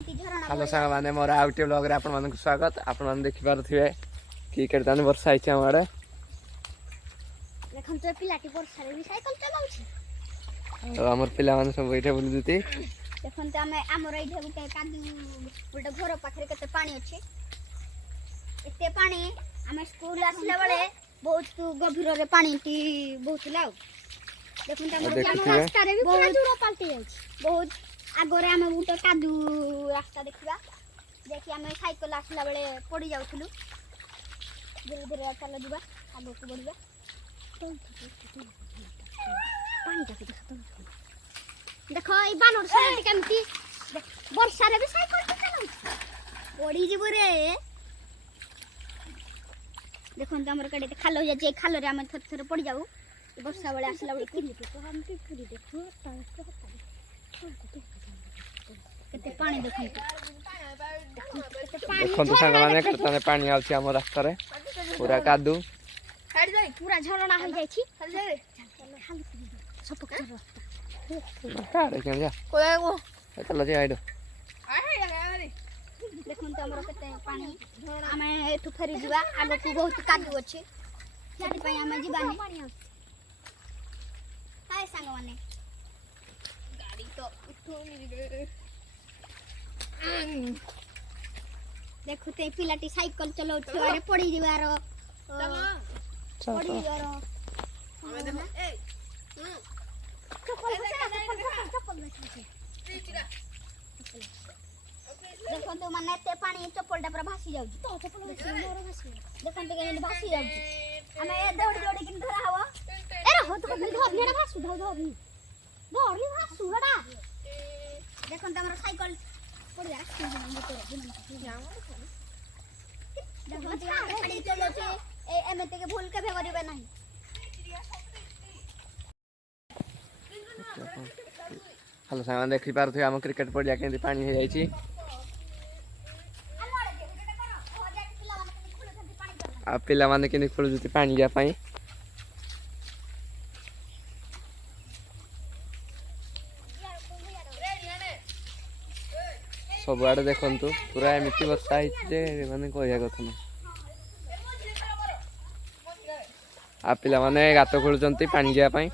Hello सांग मैंने मोर आउ टे ब्लॉग रे आपण मानक स्वागत। आपण मान देखि पारथिबे कि केतान वर्षा आइछ हमर देखन तो पिलाटी वर्षा रे भी साइकिल चलाउछि। तो हमर पिला माने सब बैठे बुलु जति देखन तो हमर एठे गुटे कादू गुटे घर पाखरे केते पानी अछि। एते पानी हम स्कूल आसला बेले बहुत गभीर रे पानी टी बहुत लाउ। देखन तो हमर रास्ता रे भी पूरा दूर पाल्टी जाइछि। बहुत आगरे हम गुटे कादू रास्ता देखिबा देखि हम साइकिल आसला बेले पड़ी जाउथलु। धीरे धीरे चल दिबा आगो को बढ़िबा। पानी जाके देखो ए बानर साइड केमती वर्षा रे भी साइकिल चलाउ पड़ी जिबो रे। देखन हमर कड़े खालो हो जाय खालो रे हम थोर थोर पड़ी जाऊ। वर्षा बेले आसला बेले किली तो हम की करी देखो केते पानी देखन देखन तो सांग माने केतान पानी आउछि हमर रास्ता रे पूरा कादू हट जाई पूरा झरना हो जाय छी। हट जाई सब का रास्ता काड़े के जा कोए वो चल जे आइडो देखन तो हमर केते पानी हमें एठु फेरी जिबा आगो को बहुत कादू अछि। जाति पई हमें जिबानी हाय सांग माने गाड़ी तो उठो देखो ते पिलाटी साइकिल चलाउ अरे पड़ी जिबार पड़ी जिबार हमें देखो ए चप्पल देखो तो माने ते पानी चप्पलटा पर भासी जाउ तो चप्पल मोर भासी देखन तो केन भासी जाउ हमें ए दौड़ दौड़ किन धरा हवा ए हो तो धर नेडा भासु धर धर धरली भासु हडा देखन त हमर साइकिल पड़ जा रखी हम तो देखो गाड़ी चलो छे ए एमे ते भूल के भेगरिबे नहीं। हेलो सांग देखि पारथि हम क्रिकेट पड़िया केंति पानी हो जाइछि। आ पिला माने केनि खोलु जति पानी जा पई सब आड़े देखंतु पूरा एमिति वर्षा हिच जे माने कहया कथा न। आ पिला माने गातो खोलुचंती पानी जा पई।